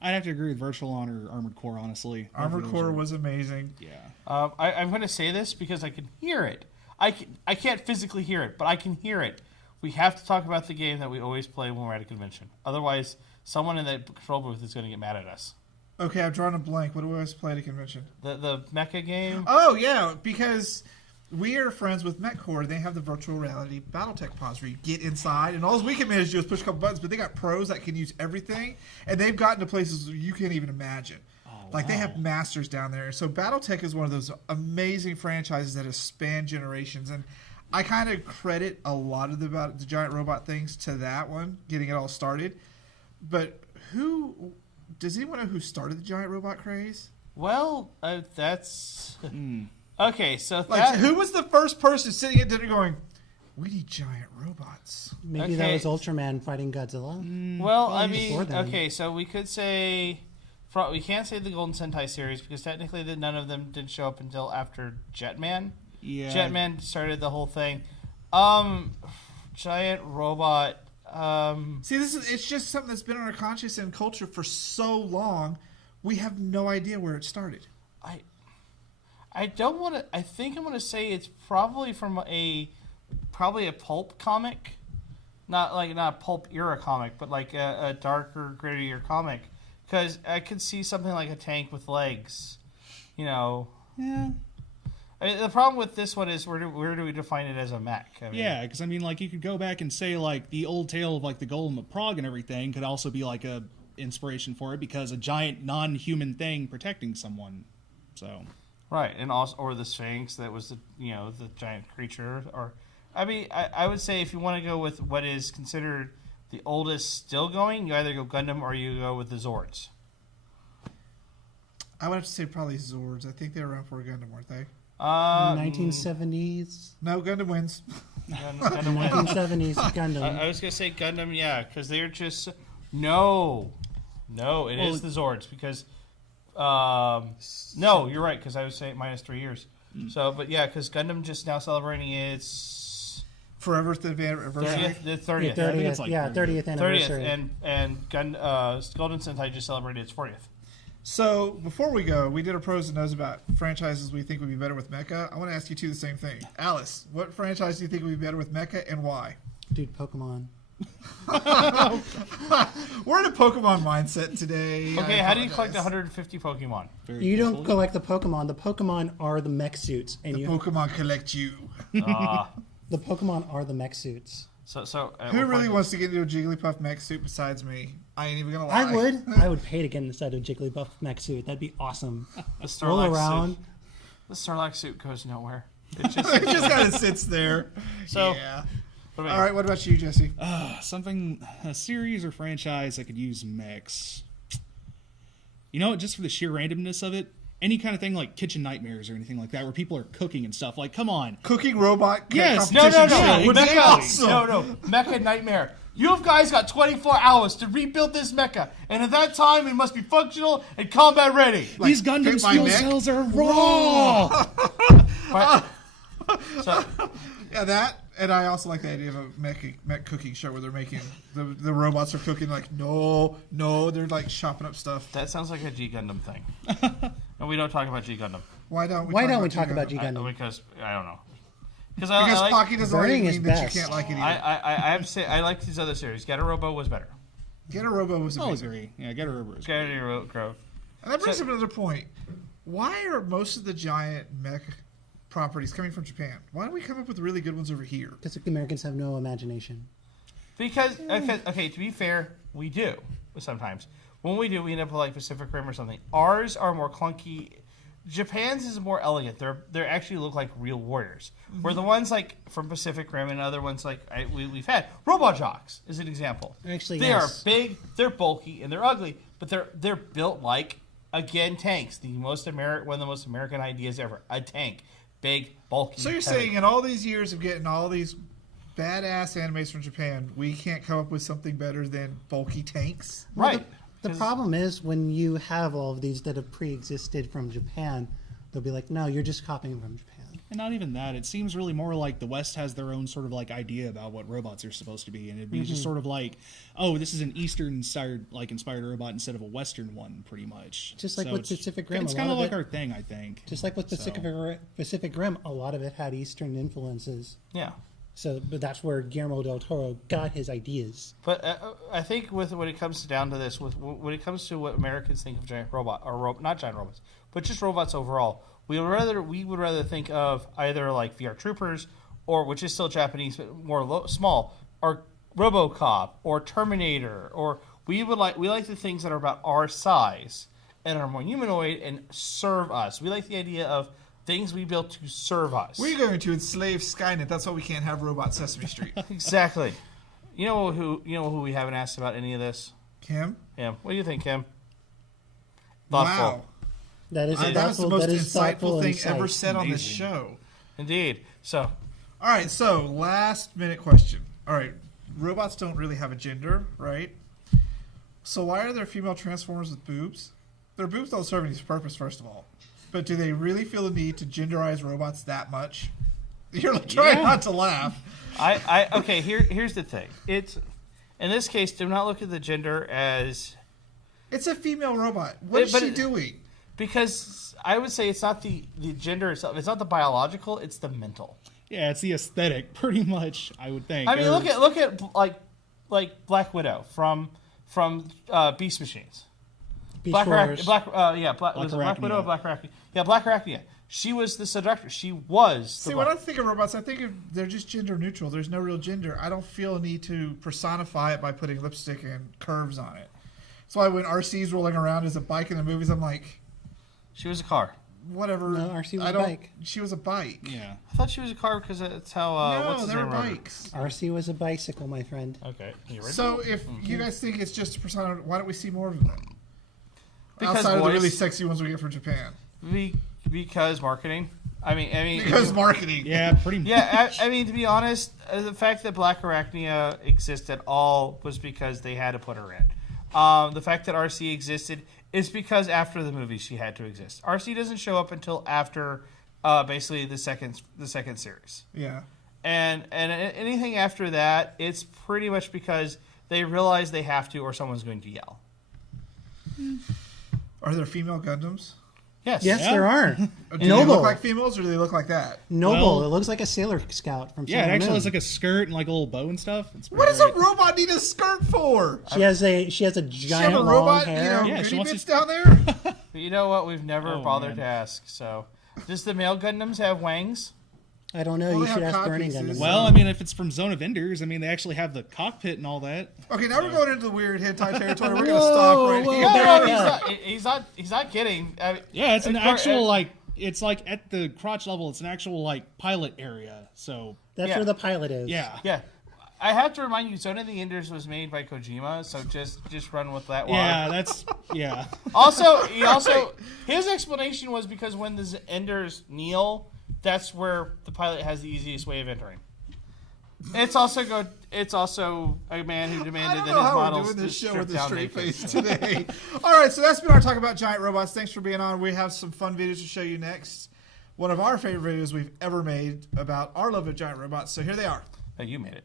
I'd have to agree with Virtual On or Armored Core, honestly. Armored Core was amazing. Yeah. I'm going to say this because I can hear it. I can't physically hear it, but I can hear it. We have to talk about the game that we always play when we're at a convention. Otherwise, someone in the control booth is going to get mad at us. Okay, I've drawn a blank. What do we always play at a convention? The mecha game? Oh, yeah, because we are friends with MechCore. They have the virtual reality Battletech pods where you get inside, and all we can manage to do is push a couple buttons, but they got pros that can use everything, and they've gotten to places you can't even imagine. They have masters down there. So Battletech is one of those amazing franchises that has spanned generations, and I kind of credit a lot of the giant robot things to that one, getting it all started. But does anyone know who started the giant robot craze? Well, that's... Okay, so... who was the first person sitting at dinner going, we need giant robots? Maybe that was Ultraman fighting Godzilla? Well, I mean, okay, so we could say... We can't say the Golden Sentai series because technically none of them did show up until after Jetman. Yeah. Jetman started the whole thing. Giant robot... See, it's just something that's been in our conscious and culture for so long, we have no idea where it started. I don't want to... I think I'm going to say it's probably from a pulp comic. Not a pulp era comic, but like a darker, grittier comic. Because I could see something like a tank with legs. You know... Yeah. The problem with this one is where do we define it as a mech? I mean, yeah, because I mean, like you could go back and say like the old tale of like the Golem of Prague and everything could also be like a inspiration for it because a giant non-human thing protecting someone. So right, and also or the Sphinx that was the giant creature. Or I mean, I would say if you want to go with what is considered the oldest still going, you either go Gundam or you go with the Zords. I would have to say probably Zords. I think they were around for Gundam, weren't they? 1970s. No, Gundam wins. Gundam 1970s Gundam. I was gonna say Gundam, yeah, because they're just no, it is the Zords because no, you're right because I was saying minus 3 years. So, but yeah, because Gundam just now celebrating its forever anniversary. The 30th. 30th anniversary. 30th, and Golden Sentai just celebrated its 40th. So, before we go, we did a pros and nos about franchises we think would be better with mecha. I want to ask you two the same thing. Alice, what franchise do you think would be better with mecha and why? Dude, Pokemon. We're in a Pokemon mindset today. Okay, how do you collect 150 Pokemon? You don't collect the Pokemon. The Pokemon are the mech suits. And Pokemon collect you. The Pokemon are the mech suits. So who really wants to get into a Jigglypuff mech suit besides me? I ain't even gonna lie. I would pay to get inside a Jigglypuff mech suit. That'd be awesome. The Roll Starlax around. Suit. The Starlax suit goes nowhere. It just kind of sits there. So, yeah. All right, what about you, Jesse? A series or franchise that could use mechs. You know, just for the sheer randomness of it, any kind of thing like Kitchen Nightmares or anything like that, where people are cooking and stuff. Like, come on, cooking robot. Yes, no, would be awesome. No, Mecha Nightmare. You guys got 24 hours to rebuild this mecha, and at that time it must be functional and combat ready. These Gundam fuel cells are raw. Yeah, that, and I also like the idea of a mech cooking show where they're making the robots are cooking like no, they're like chopping up stuff. That sounds like a G Gundam thing. No, we don't talk about G Gundam. Why don't we talk about G Gundam? Because I don't know. Because Pocky doesn't like it mean that you can't like it either. I have to say I like these other series. Getter Robo was better. Getter Robo was amazing. I'll agree. Yeah, Getter Robo was Getter Robo. And that brings up another point. Why are most of the giant mech properties coming from Japan? Why don't we come up with really good ones over here? Because the Americans have no imagination. Because okay, to be fair, we do sometimes. When we do, we end up with like Pacific Rim or something. Ours are more clunky, Japan's is more elegant. They actually look like real warriors. Where the ones like from Pacific Rim and other ones like we've had Robot Jocks is an example. Actually, they yes. are big, they're bulky, and they're ugly, but they're built like tanks. One of the most American ideas ever. A tank, big, bulky. So you're heavy. saying in all these years of getting all these badass animes from Japan, we can't come up with something better than bulky tanks? Well, the problem is when you have all of these that have pre-existed from Japan, they'll be like, no, you're just copying from Japan. And not even that. It seems really more like the West has their own sort of like idea about what robots are supposed to be, and it'd be just sort of like, oh, this is an Eastern-inspired robot instead of a Western one, pretty much. Just like So with it's- Pacific Rim, It's a kind lot of of like it- our thing, I think. Just like with Pacific Rim, a lot of it had Eastern influences. Yeah. So, but that's where Guillermo del Toro got his ideas. But I think when it comes down to this, when it comes to what Americans think of giant robot not giant robots, but just robots overall, we would rather think of either like VR Troopers, or which is still Japanese but more small, or RoboCop or Terminator, or we like the things that are about our size and are more humanoid and serve us. We like the idea of things we built to serve us. We're going to enslave Skynet. That's why we can't have Robot Sesame Street. Exactly. You know who we haven't asked about any of this? Kim? Yeah. What do you think, Kim? Thoughtful. Wow. That is that was the most insightful thing insight. ever said on this Amazing. show. Indeed. So, all right. So, last minute question. All right, robots don't really have a gender, right? So why are there female Transformers with boobs? Their boobs don't serve any purpose, first of all. But do they really feel the need to genderize robots that much? You're like, trying not to laugh. Okay. Here's the thing. It's in this case, do not look at the gender as it's a female robot. What is she doing? Because I would say it's not the gender itself. It's not the biological. It's the mental. Yeah, it's the aesthetic, pretty much. I would think. I mean, look at like Black Widow from Beast Machines. Black Widow, Black Arachnia. Yeah, Black Arachnia. She was the seductor. She was. See, when I think of robots, I think they're just gender neutral. There's no real gender. I don't feel a need to personify it by putting lipstick and curves on it. That's why when RC's rolling around as a bike in the movies, I'm like, she was a car. Whatever. No, RC was a bike. She was a bike. Yeah. I thought she was a car because that's how. No, they were bikes. RC was a bicycle, my friend. Okay. So if you guys think it's just a persona, why don't we see more of them? Because outside of the really sexy ones we get from Japan. Because marketing. I mean, because marketing. Yeah, pretty much. Yeah, I mean, to be honest, the fact that Black Arachnia exists at all was because they had to put her in. The fact that RC existed is because after the movie she had to exist. RC doesn't show up until after basically the second series. Yeah. And anything after that, it's pretty much because they realize they have to or someone's going to yell. Are there female Gundams? Yes. Yes, there are. Do they Noble. look like females or do they look like that? Noble. Well- It looks like a Sailor Scout from Yeah, it Sailor actually Moon. has like a skirt and like a little bow and stuff. It's What does a robot need a skirt for? She has a She have giant a long robot, hair. Yeah, she goody wants bits to- down there? But you know what? We've never Oh, bothered man. to ask. So, does the male Gundams have wangs? I don't know. Well, You they should have ask Burning codpieces. Gundam. Well, I mean, if it's from Zone of Enders, I mean, they actually have the cockpit and all that. Okay, now we're going into the weird hentai territory. We're going to stop right here. No, he's not kidding. I mean, Yeah, it's an of course- actual like. It's like at the crotch level. It's an actual like pilot area. So That's where the pilot is. yeah. Yeah. I have to remind you, Zone of the Enders was made by Kojima, so just run with that one. Yeah, that's yeah. Also, his explanation was because when the Enders kneel, that's where the pilot has the easiest way of entering. It's also a man who demanded that his models we're doing this just show with strip a down straight naked. face today. All right, so that's been our talk about giant robots. Thanks for being on. We have some fun videos to show you next. One of our favorite videos we've ever made about our love of giant robots. So here they are. Oh, you made it.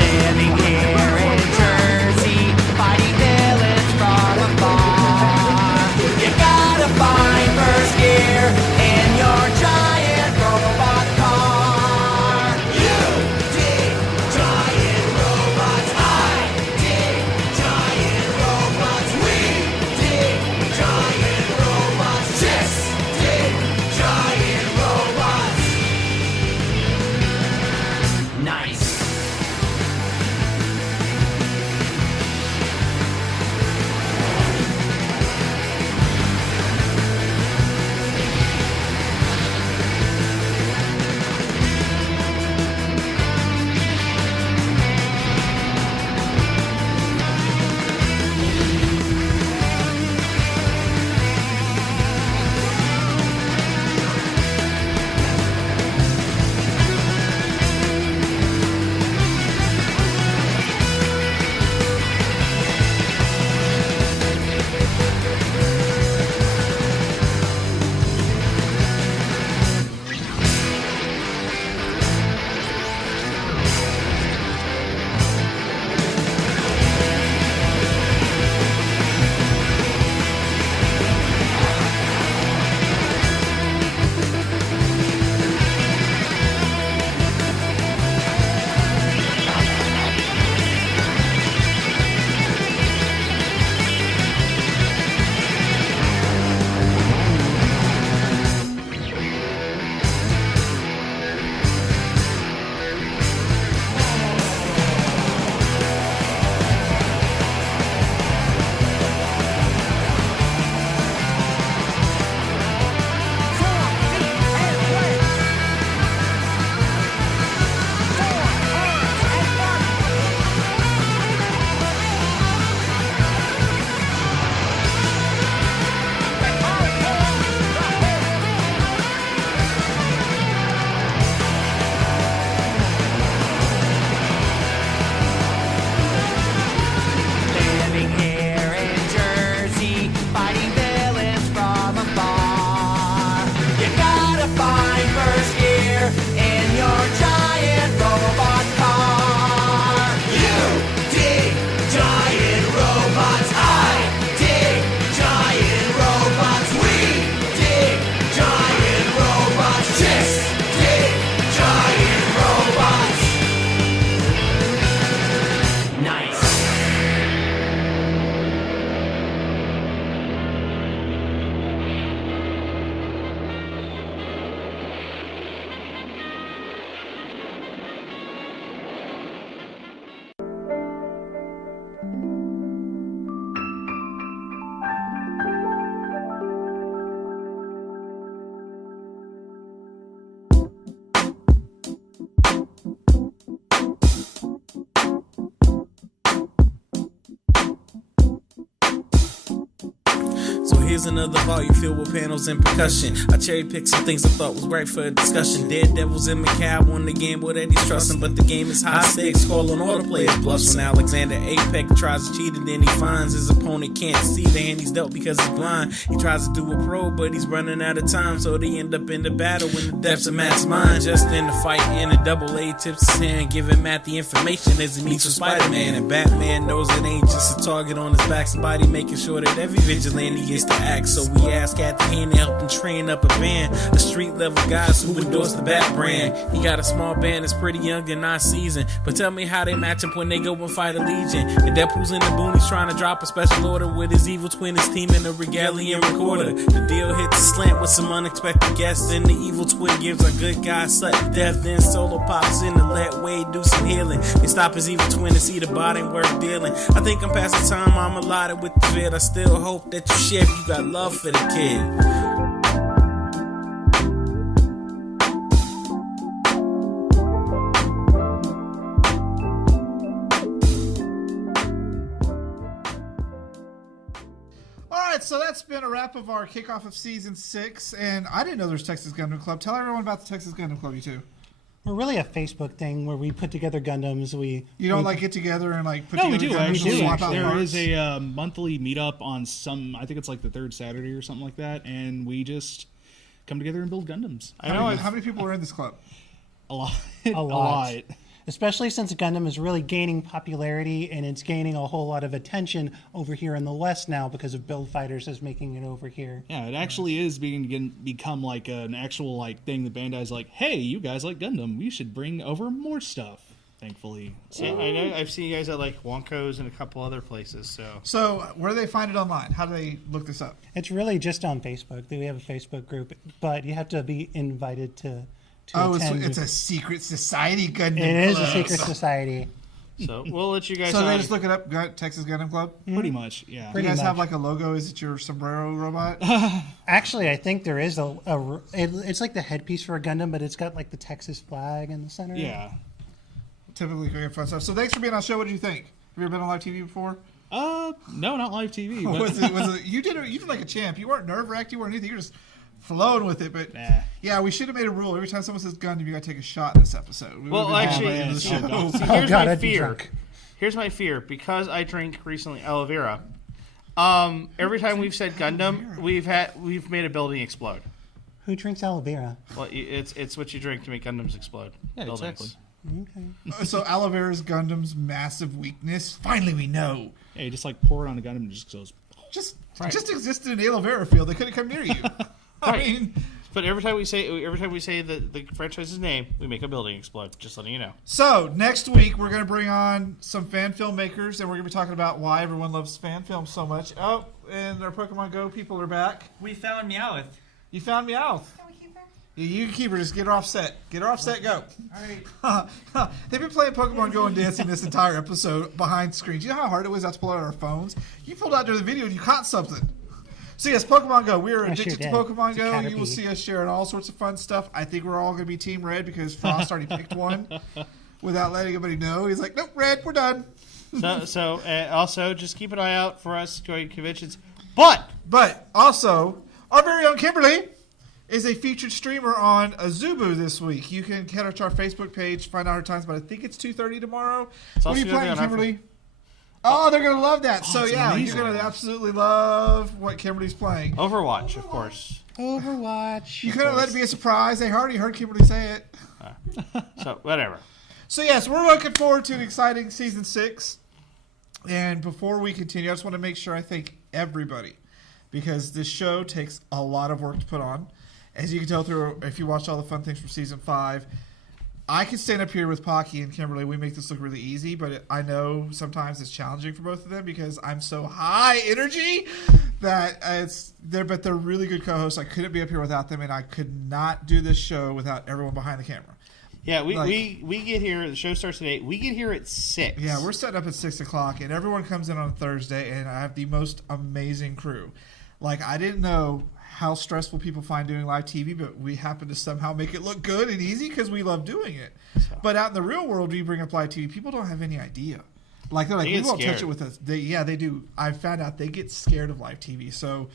Living here in Jersey, fighting villains from afar. You gotta find first gear in your here's another volume filled with panels and percussion. I cherry picked some things I thought was right for a discussion. Daredevils and McCall won the game with Eddie's trusting, but the game is high stakes, calling all the players bluffs. When Alexander Apex tries to cheat and then he finds his opponent can't see the hand he's dealt because he's blind. He tries to do a pro, but he's running out of time, so they end up in the battle in the depths of Matt's mind. Just in the fight, in a double A tips his hand, giving Matt the information as he meets with Spider-Man. And Batman knows it ain't just a target on his back, somebody making sure that every vigilante gets to act. So we ask Captain Hand to help him train up a band of street level guys who endorse the Bat brand. He got a small band that's pretty young and not seasoned, but tell me how they match up when they go and fight a legion. And Deadpool's in the boonies trying to drop a special order with his evil twin, his team, and a Regalian recorder. The deal hits a slant with some unexpected guests, and the evil twin gives our good guy sudden death. Then Solo pops in to let Wade do some healing and stop his evil twin to see the body worth dealing. I think I'm past the time I'm allotted with the vid. I still hope that you share if you got love for the kid. Alright, so that's been a wrap of our kickoff of Season 6, and I didn't know there was Texas Gundam Club. Tell everyone about the Texas Gundam Club, you two. We're really a Facebook thing where we put together Gundams. You don't like get together and like put No, together we do Gundams actually. and swap out There parts? is a monthly meetup on some. I think it's like the third Saturday or something like that, and we just come together and build Gundams. How many people are in this club? A lot. A lot. Especially since Gundam is really gaining popularity and it's gaining a whole lot of attention over here in the West now because of Build Fighters is making it over here. Yeah, it actually is become like an actual like thing that Bandai's like, hey, you guys like Gundam, we should bring over more stuff. Thankfully, so I know I've seen you guys at like Wonko's and a couple other places. So where do they find it online? How do they look this up? It's really just on Facebook. We have a Facebook group, but you have to be invited to attend. It's a secret society Gundam Club. It is a secret society. So we'll let you guys. So they just look it up, Texas Gundam Club? Pretty much, yeah. Do you guys have like a logo? Is it your sombrero robot? Actually, I think there is it's like the headpiece for a Gundam, but it's got like the Texas flag in the center. Yeah. Typically great fun stuff. So thanks for being on the show. What did you think? Have you ever been on live TV before? No, not live TV. But was it, you did like a champ. You weren't nerve-wracked. You weren't anything. You were just flowing with it. But yeah, we should have made a rule. Every time someone says Gundam, you got to take a shot in this episode. Well, actually, here's my fear. Here's my fear. Because I drank recently aloe vera, every time we've said Gundam, we've made a building explode. Who drinks aloe vera? Well, it's what you drink to make Gundams explode. Yeah, buildings. exactly. Okay. So aloe vera is Gundam's massive weakness. Finally, we know. Yeah, you just like pour it on a Gundam and it just goes. Just existed in the aloe vera field. They couldn't come near you. I mean, but every time we say the franchise's name, we make a building explode. Just letting you know. So next week we're going to bring on some fan filmmakers, and we're going to be talking about why everyone loves fan films so much. Oh, and our Pokemon Go people are back. We found Meowth. You found Meowth. You can keep her. Just get her off set. Get her off set. Go. All right. They've been playing Pokemon Go and dancing this entire episode behind screens. You know how hard it was not to pull out our phones? You pulled out during the video and you caught something. So yes, Pokemon Go. We are addicted to Pokemon Go. You will see us sharing all sorts of fun stuff. I think we're all going to be Team Red because Frost already picked one without letting anybody know. He's like, nope, Red, we're done. So also just keep an eye out for us going to conventions. But also, our very own Kimberly is a featured streamer on Azubu this week. You can head to our Facebook page, find out her times, but I think it's 2:30 tomorrow. What are you playing, Kimberly? Oh, they're going to love that. So, yeah, amazing. You're going to absolutely love what Kimberly's playing. Overwatch, of course. Overwatch. You couldn't let it be a surprise. I already heard Kimberly say it. So, whatever. So, yes, we're looking forward to an exciting Season 6. And before we continue, I just want to make sure I thank everybody because this show takes a lot of work to put on. As you can tell through, if you watch all the fun things from Season 5, I can stand up here with Pocky and Kimberly. We make this look really easy, but I know sometimes it's challenging for both of them because I'm so high energy that but they're really good co-hosts. I couldn't be up here without them, and I could not do this show without everyone behind the camera. Yeah, we get here. The show starts at 8. We get here at 6. Yeah, we're setting up at 6 o'clock, and everyone comes in on Thursday, and I have the most amazing crew. Like, I didn't know how stressful people find doing live TV, but we happen to somehow make it look good and easy because we love doing it. So. But out in the real world, when you bring up live TV, people don't have any idea. Like, they're like, we won't touch it with us. They do. I found out they get scared of live TV. So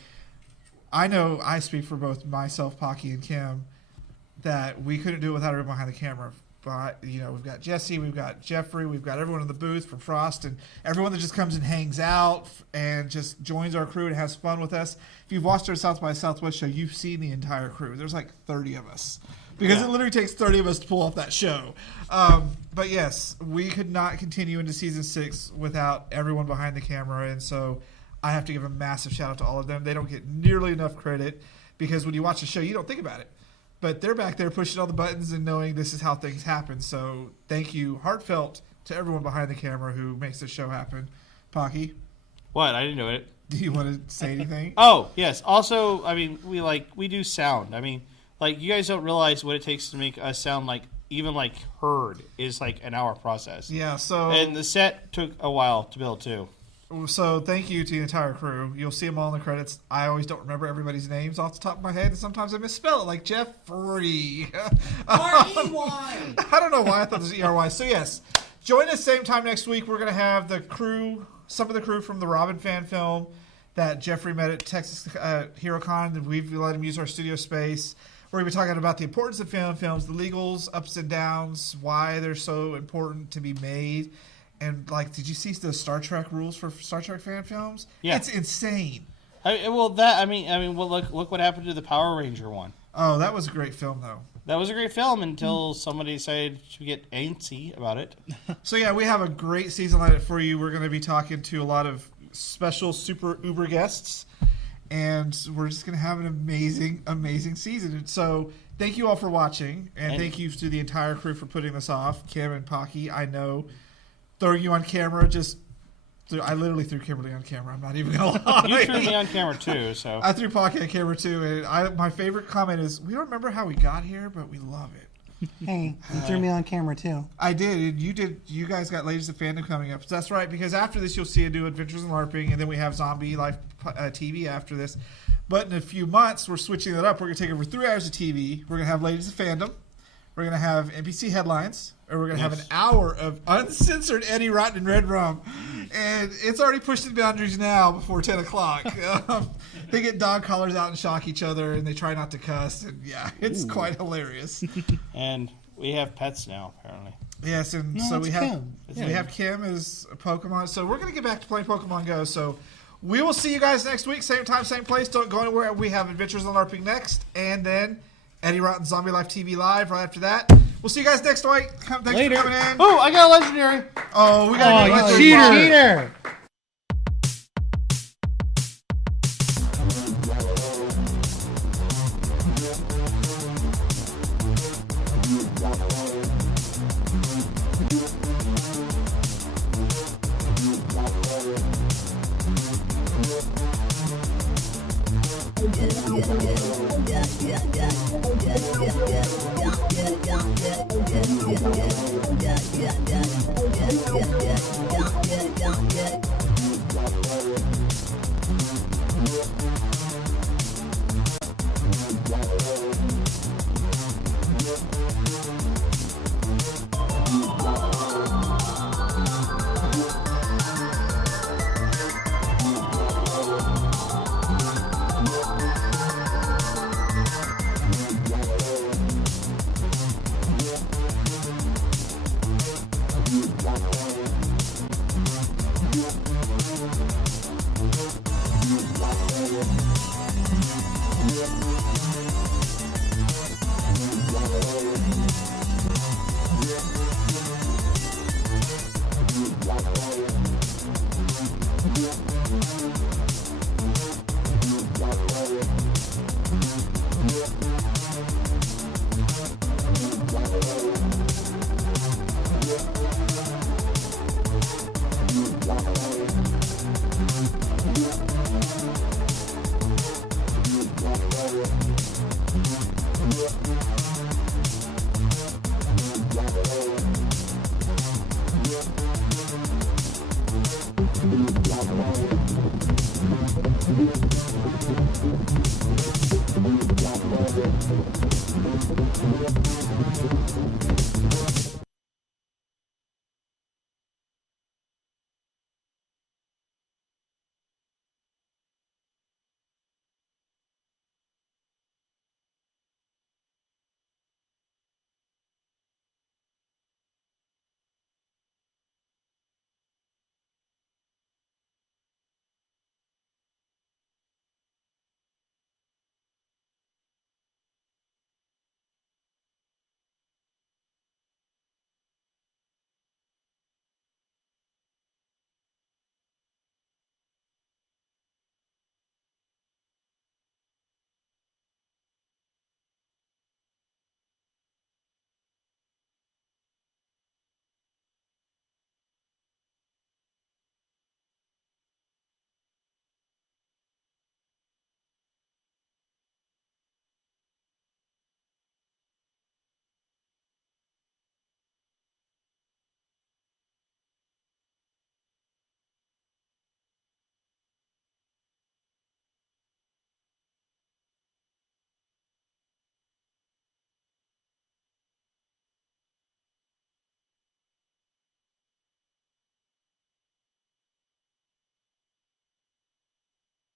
I know I speak for both myself, Pocky, and Kim, that we couldn't do it without everyone behind the camera. But, you know, we've got Jesse, we've got Jeffrey, we've got everyone in the booth from Frost, and everyone that just comes and hangs out and just joins our crew and has fun with us. If you've watched our South by Southwest show, you've seen the entire crew. There's like 30 of us. Because it literally takes 30 of us to pull off that show. But yes, we could not continue into season 6 without everyone behind the camera. And so I have to give a massive shout out to all of them. They don't get nearly enough credit because when you watch the show, you don't think about it. But they're back there pushing all the buttons and knowing this is how things happen. So thank you, heartfelt, to everyone behind the camera who makes this show happen. Pocky? What? I didn't do it. Do you want to say anything? Oh, yes. Also, I mean, we do sound. I mean, like, you guys don't realize what it takes to make us sound like, even like heard is like an hour process. Yeah, so. And the set took a while to build, too. So thank you to the entire crew. You'll see them all in the credits. I always don't remember everybody's names off the top of my head, and sometimes I misspell it, like Jeffrey. R-E-Y. I don't know why I thought it was E-R-Y. So yes, join us same time next week. We're going to have the crew, some of the crew from the Robin fan film that Jeffrey met at Texas HeroCon, and we've let him use our studio space. We're going to be talking about the importance of fan films, the legals, ups and downs, why they're so important to be made. And, like, did you see the Star Trek rules for Star Trek fan films? Yeah. It's insane. Well, look what happened to the Power Ranger one. Oh, that was a great film, though. That was a great film until somebody decided to get antsy about it. So, yeah, we have a great season lineup for you. We're going to be talking to a lot of special super uber guests, and we're just going to have an amazing, amazing season. And so, thank you all for watching, and thank you to the entire crew for putting this off. Kim and Pocky, I know... Throwing you on camera, I literally threw Kimberly on camera. I'm not even going to lie. You threw me on camera, too. So I threw Pocky on camera, too. And my favorite comment is, we don't remember how we got here, but we love it. Hey, you threw me on camera, too. I did. And you did. You guys got Ladies of Fandom coming up. So that's right, because after this, you'll see a new Adventures in LARPing, and then we have Zombie Life TV after this. But in a few months, we're switching that up. We're going to take over 3 hours of TV. We're going to have Ladies of Fandom. We're going to have NPC headlines, or we're going to have an hour of uncensored Eddie Rotten and Red Rum. And it's already pushed the boundaries now before 10 o'clock. They get dog collars out and shock each other, and they try not to cuss. And, yeah, it's quite hilarious. And we have pets now, apparently. Yes, and so we have Kim as a Pokemon. So we're going to get back to playing Pokemon Go. So we will see you guys next week. Same time, same place. Don't go anywhere. We have Adventures in LARPing next. And then... Eddie Rotten Zombie Life TV Live right after that. We'll see you guys next week. Thanks Later. for coming in. Oh, I got a legendary. Oh, we got a legendary. Cheater.